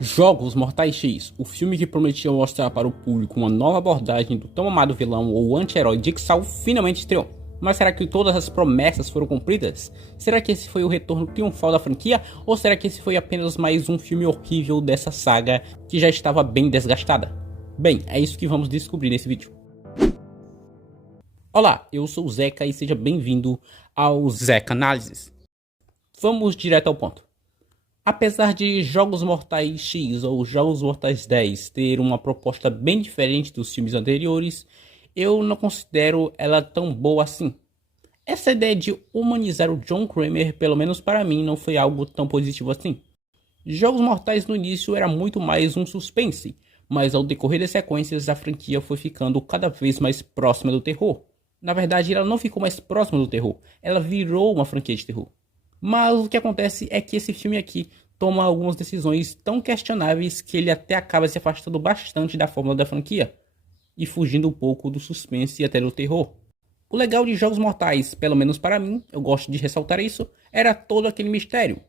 Jogos Mortais X, o filme que prometia mostrar para o público uma nova abordagem do tão amado vilão ou anti-herói Jigsaw finalmente estreou. Mas será que todas as promessas foram cumpridas? Será que esse foi o retorno triunfal da franquia? Ou será que esse foi apenas mais um filme horrível dessa saga que já estava bem desgastada? Bem, é isso que vamos descobrir nesse vídeo. Olá, eu sou o Zeca e seja bem-vindo ao Zeca Análises. Vamos direto ao ponto. Apesar de Jogos Mortais X ou Jogos Mortais 10 ter uma proposta bem diferente dos filmes anteriores, eu não considero ela tão boa assim. Essa ideia de humanizar o John Kramer, pelo menos para mim, não foi algo tão positivo assim. Jogos Mortais no início era muito mais um suspense, mas ao decorrer das sequências a franquia foi ficando cada vez mais próxima do terror. Na verdade, ela não ficou mais próxima do terror, ela virou uma franquia de terror. Mas o que acontece é que esse filme aqui toma algumas decisões tão questionáveis que ele até acaba se afastando bastante da fórmula da franquia e fugindo um pouco do suspense e até do terror. O legal de Jogos Mortais, pelo menos para mim, eu gosto de ressaltar isso, era todo aquele mistério.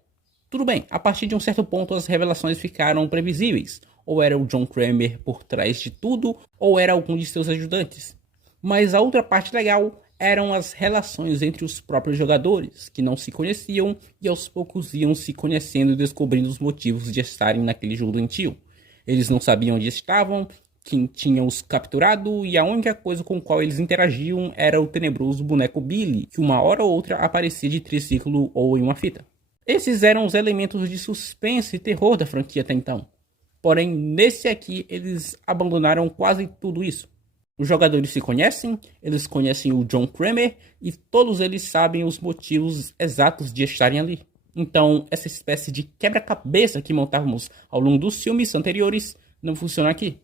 Tudo bem, a partir de um certo ponto as revelações ficaram previsíveis. Ou era o John Kramer por trás de tudo, ou era algum de seus ajudantes. Mas a outra parte legal eram as relações entre os próprios jogadores, que não se conheciam e aos poucos iam se conhecendo e descobrindo os motivos de estarem naquele jogo doentio. Eles não sabiam onde estavam, quem tinha os capturado e a única coisa com a qual eles interagiam era o tenebroso boneco Billy, que uma hora ou outra aparecia de triciclo ou em uma fita. Esses eram os elementos de suspense e terror da franquia até então. Porém, nesse aqui, eles abandonaram quase tudo isso. Os jogadores se conhecem, eles conhecem o John Kramer e todos eles sabem os motivos exatos de estarem ali. Então, essa espécie de quebra-cabeça que montávamos ao longo dos filmes anteriores não funciona aqui.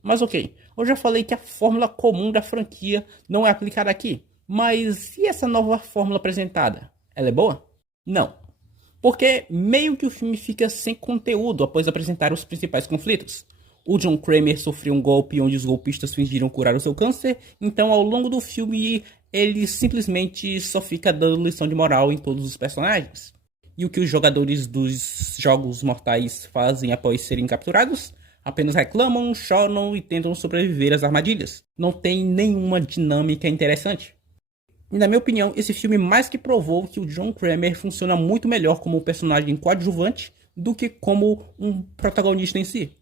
Mas ok, eu já falei que a fórmula comum da franquia não é aplicada aqui. Mas e essa nova fórmula apresentada? Ela é boa? Não. Porque meio que o filme fica sem conteúdo após apresentar os principais conflitos. O John Kramer sofreu um golpe onde os golpistas fingiram curar o seu câncer, então ao longo do filme ele simplesmente só fica dando lição de moral em todos os personagens. E o que os jogadores dos Jogos Mortais fazem após serem capturados? Apenas reclamam, choram e tentam sobreviver às armadilhas. Não tem nenhuma dinâmica interessante. E na minha opinião, esse filme mais que provou que o John Kramer funciona muito melhor como um personagem coadjuvante do que como um protagonista em si.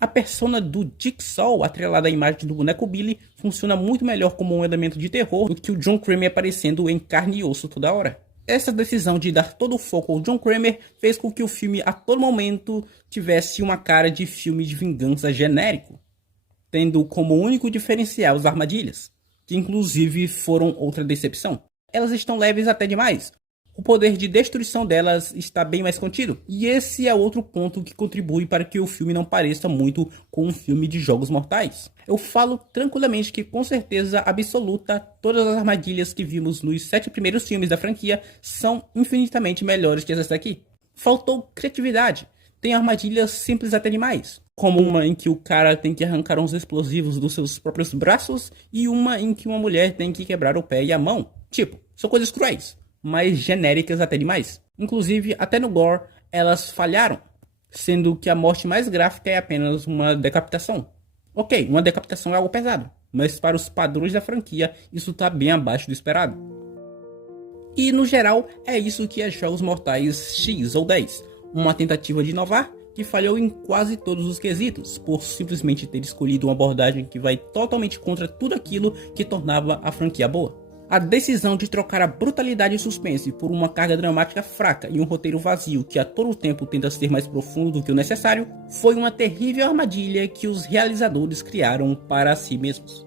A persona do Jigsaw, atrelada à imagem do boneco Billy, funciona muito melhor como um elemento de terror do que o John Kramer aparecendo em carne e osso toda hora. Essa decisão de dar todo o foco ao John Kramer fez com que o filme a todo momento tivesse uma cara de filme de vingança genérico, tendo como único diferencial as armadilhas, que inclusive foram outra decepção. Elas estão leves até demais. O poder de destruição delas está bem mais contido. E esse é outro ponto que contribui para que o filme não pareça muito com um filme de Jogos Mortais. Eu falo tranquilamente que com certeza absoluta todas as armadilhas que vimos nos 7 primeiros filmes da franquia são infinitamente melhores que essas daqui. Faltou criatividade. Tem armadilhas simples até demais. Como uma em que o cara tem que arrancar uns explosivos dos seus próprios braços e uma em que uma mulher tem que quebrar o pé e a mão. Tipo, são coisas cruéis, mas genéricas até demais. Inclusive, até no gore, elas falharam, sendo que a morte mais gráfica é apenas uma decapitação. Ok, uma decapitação é algo pesado, mas para os padrões da franquia, isso está bem abaixo do esperado. E no geral, é isso que é Jogos Mortais X ou 10, uma tentativa de inovar que falhou em quase todos os quesitos, por simplesmente ter escolhido uma abordagem que vai totalmente contra tudo aquilo que tornava a franquia boa. A decisão de trocar a brutalidade e suspense por uma carga dramática fraca e um roteiro vazio que a todo tempo tenta ser mais profundo do que o necessário foi uma terrível armadilha que os realizadores criaram para si mesmos.